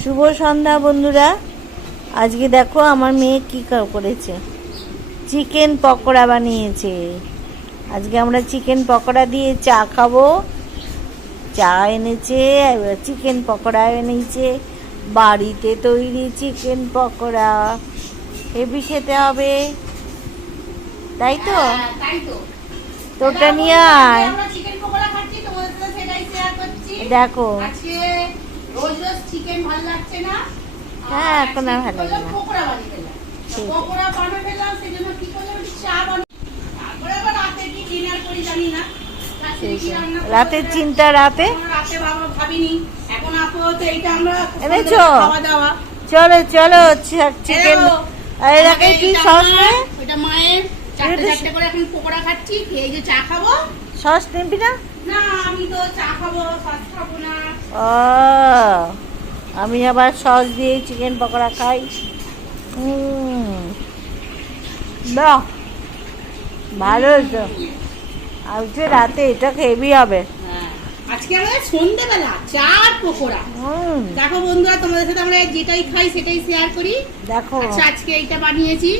শুভ সন্ধ্যা বন্ধুরা। আজকে দেখো আমার মেয়ে কি করেছে। চিকেন পকোড়া বানিয়েছে। আজকে আমরা চিকেন পকোড়া দিয়ে চা খাব। চা এনেছে চিকেন পকোড়া এনেছে। বাড়িতে তৈরি চিকেন পকোড়া। হেভি খেতে হবে। তাই তো? হ্যাঁ, তাই তো। তোটা নিয়ে আয়। দেখো। চিকেন ভালো লাগছে না। হ্যাঁ, এখন আর ভালো লাগে না। পকোড়া বানিয়ে ফেললাম। পকোড়া বানিয়ে ফেললাম সেজন্য কি করলাম চা বানিয়ে তারপরে আবার রাতে কি ডিনার করি জানি না। রাত্রে চিন্তা রাতে? রাতে বাবা ভাবিনি। এখন আপাতত এইটা আমরা এনেছো? খাওয়া দাওয়া। চলো চলো চিকেন। এটাকে কি সস নে এটা মায়ের চারটে চারটে করে এখন পকোড়া খাচ্ছি। খেয়ে যে চা খাব। সস নিবি না? না আমি তো চা খাব সস খাব না। ও। আমি আবার সস দিয়ে চিকেন পকোড়া খাই। বাহ ভালো তো আজকে রাতে এটা হেভি হবে। হ্যাঁ। আজকে আমাদের সন্ধ্যেবেলা চা পকোড়া। দেখো বন্ধুরা তোমাদের সাথে আমরা যেটাই খাই সেটাই শেয়ার করি। দেখো। আচ্ছা আজকে এইটা বানিয়েছি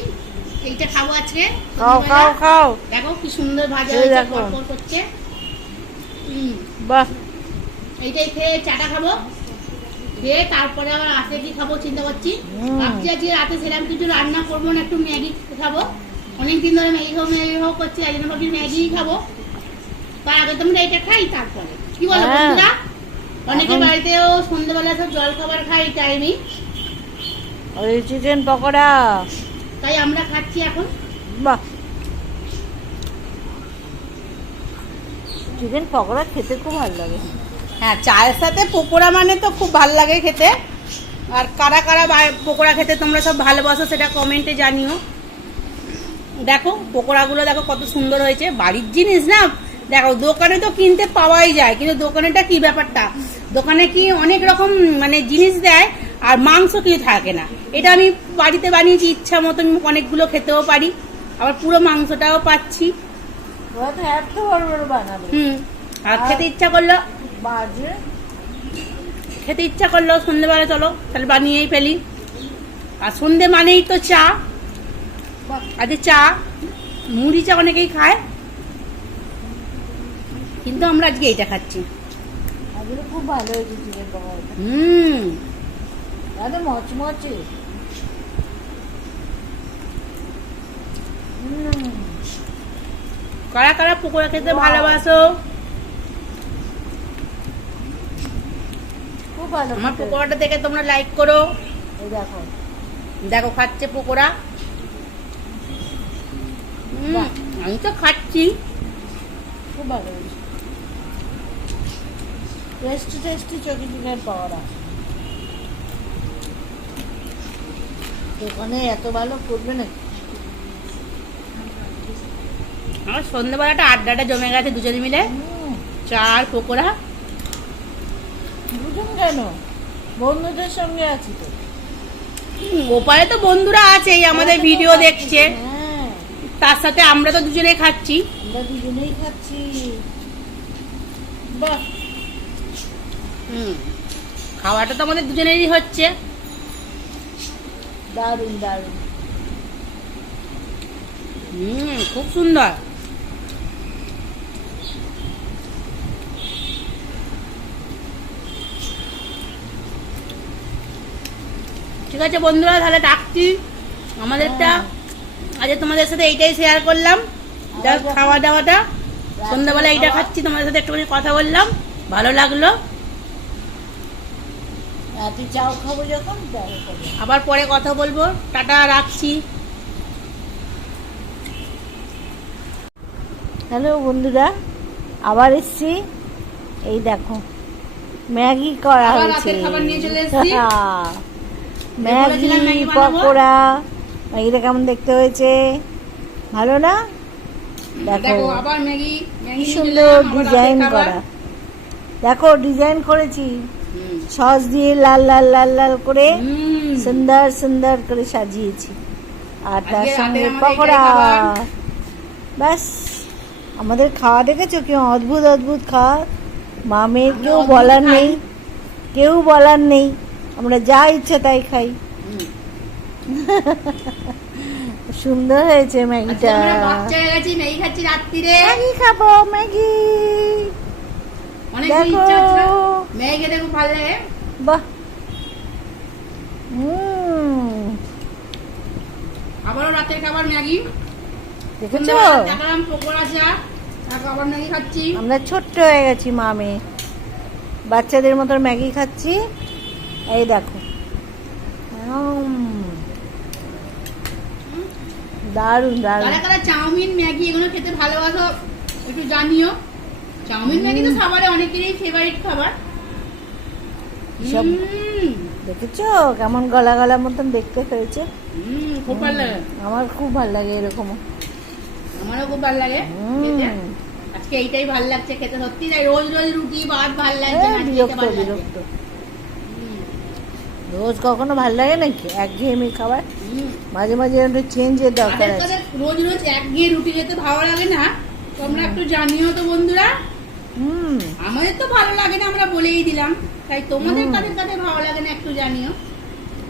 এইটা খাব আজকে। খাও খাও খাও। দেখো কি সুন্দর ভাজা হয়েছে। করছে। বাহ। এইটাই খেয়ে চাটা খাব। খেয়ে তারপরে আবার রাতে কি খাব চিন্তা করছি? ভাবছি আজকে রাতে সেরকম কিছু রান্না করব না একটু ম্যাগি খাব। অনেকদিন ধরে ম্যাগি খাব ম্যাগি খাব করছি জন্য ভাবছি ম্যাগি খাব। তার আগে তোমরা এটা খাই তারপরে। কি বলো হ্যাঁ। বন্ধুরা? এখন- বাড়িতেও সন্ধ্যেবেলা সব জল খাবার খাই টাইমই। ওই চিকেন পকোড়া। তাই আমরা খাচ্ছি এখন। বাহ। চিকেন পকোড়া খেতে খুব ভালো লাগে। হ্যাঁ চায়ের সাথে পকোড়া মানে তো খুব ভালো লাগে খেতে। আর কারা কারা পকোড়া খেতে তোমরা সব ভালোবাসো সেটা কমেন্টে জানিও। দেখো পকোড়াগুলো দেখো কত সুন্দর হয়েছে। বাড়ির জিনিস না দেখো দোকানে তো কিনতে পাওয়াই যায় কিন্তু দোকানেটা কি ব্যাপারটা? দোকানে কি অনেক রকম মানে জিনিস দেয় আর মাংস কিছু থাকে না। এটা আমি বাড়িতে বানিয়েছি ইচ্ছা মতো আমি অনেকগুলো খেতেও পারি। আবার পুরো মাংসটাও পাচ্ছি। এত বড় বড় হুম আর খেতে ইচ্ছা করল বাজে। খেতে ইচ্ছা করল সন্ধেবেলা চলো তাহলে বানিয়েই ফেলি। আর সন্ধে মানেই তো চা। আজকে চা। মুড়ি চা অনেকেই খায়। কিন্তু আমরা আজকে এইটা খাচ্ছি। খুব ভালো হয়েছে চিকেন পকোড়াটা। হুম। এত মচমচে। কারা কারা পকোড়া খেতে ভালোবাসো? ভালো আমার। পকোড়াটা দেখে তোমরা লাইক করো। দেখো। দেখো খাচ্ছে পকোড়া আমি তো খাচ্ছি। খুব ভালো টেস্টি টেস্টি চকি পকোড়া দোকানে এত ভালো করবে না আমার সন্ধ্যেবেলাটা আড্ডাটা জমে গেছে দুজনে মিলে। হুম, চা পকোড়া। দুজন কেন? বন্ধুদের সঙ্গে আছি তো। ওপারে তো বন্ধুরা আছেই আমাদের ভিডিও দেখছে। হ্যাঁ। তার সাথে আমরা তো দুজনে খাচ্ছি। আমরা দুজনেই খাচ্ছি। বাহ। হুম। খাওয়াটা তো আমাদের দুজনেরই হচ্ছে। দারুণ দারুণ। হুম খুব সুন্দর। ঠিক আছে বন্ধুরা তাহলে ডাকছি আমাদেরটা আজকে তোমাদের সাথে এইটাই শেয়ার করলাম। যা খাওয়া দাওয়াটা সন্ধ্যাবেলা এইটা খাচ্ছি তোমাদের সাথে একটুখানি কথা বললাম। ভালো লাগল। আবার পরে কথা বলব। টাটা রাখছি। হ্যালো বন্ধুরা আবার এসছি। এই দেখো ম্যাগি করা হয়েছে। খাবার নিয়ে চলে এসেছি। ম্যাগি। পকোড়া। ম্যাগিটা কেমন দেখতে হয়েছে? ভালো না? দেখো। আবার ম্যাগি ম্যাগি সুন্দর ডিজাইন করা। দেখো ডিজাইন করেছি। সস দিয়ে লাল লাল লাল লাল করে সুন্দর সুন্দর করে সাজিয়েছি। আর তার সঙ্গে পকোড়া। ব্যাস আমাদের খাওয়া দেখেছ? কি অদ্ভুত অদ্ভুত খাওয়া। মামের কেউ বলার নেই। কেউ বলার নেই। আমরা যা ইচ্ছে তাই খাই। সুন্দর হয়েছে ম্যাগিটা। হয়ে গেছি ম্যাগি খাচ্ছি রাত্রিরে। ম্যাগি খাব ম্যাগি। অনেক দেখো। ইচ্ছা হচ্ছিল। ম্যাগি খেতে খুব ভালো লাগে। বাহ। আবারও রাতের খাবার ম্যাগি। দেখেছ? সন্ধ্যাবেলা পকোড়া চা আবার ম্যাগি খাচ্ছি। আমরা ছোট্ট হয়ে গেছি মামে। বাচ্চাদের মতো ম্যাগি খাচ্ছি। এই দেখো। উম, দারুণ দারুণ। কারা কারা চাউমিন ম্যাগি এগুলো খেতে ভালোবাসো একটু জানিও। চাউমিন ম্যাগি তো খাবারে অনেকেরই ফেভারিট খাবার। সব- দেখেছ? কেমন গলা গলা মতন দেখতে হয়েছে? খুব ভালো লাগে। আমার খুব ভালো লাগে এরকম আমারও খুব ভালো লাগে। আজকে এইটাই ভালো লাগছে খেতে সত্যি তাই। রোজ রোজ রুটি ভাত ভালো লাগছে না, বিরক্ত বিরক্ত। রোজ কখনো ভালো লাগে নাকি? একঘেয়েমি খাবার? মাঝে মাঝে একটু চেঞ্জের দরকার আছে। রোজ রোজ একঘেয়ে রুটি খেতে ভালো লাগে না? তোমরা একটু জানিও তো বন্ধুরা। হুম। আমাদের তো ভালো লাগে না আমরা বলেই দিলাম। তাই তোমাদের হুম। কাদের ভালো লাগে না একটু জানিও?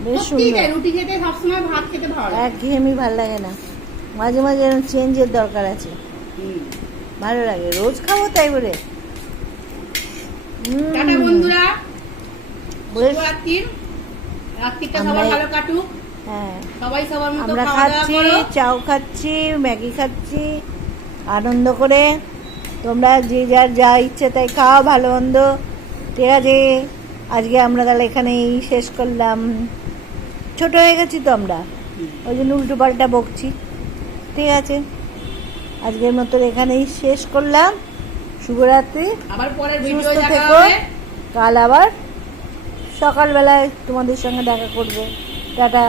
বেশ সুন্দর। রুটি খেতে সবসময় ভাত খেতে ভালো লাগে। একঘেয়েমি ভালো লাগে না। মাঝে মাঝে চেঞ্জের দরকার আছে। ভালো লাগে। রোজ খাব তাই বলে। টাটা বন্ধুরা। শুভরাত্রির। হ্যাঁ। আমরা খাচ্ছি চাউ খাচ্ছি ম্যাগি খাচ্ছি আনন্দ করে। তোমরা যে যার যা ইচ্ছে তাই খাও ভালো মন্দ। ঠিক আছে? আজকে আমরা তাহলে এখানেই শেষ করলাম। ছোট হয়ে গেছি তো আমরা। ওই জন্য উল্টো পাল্টা বকছি। ঠিক আছে? আজকের মতো এখানেই শেষ করলাম। শুভরাত্রি। আবার পরের ভিডিও সুস্থ থেকো। কাল আবার সকালবেলায় তোমাদের সঙ্গে দেখা করব। টাটা।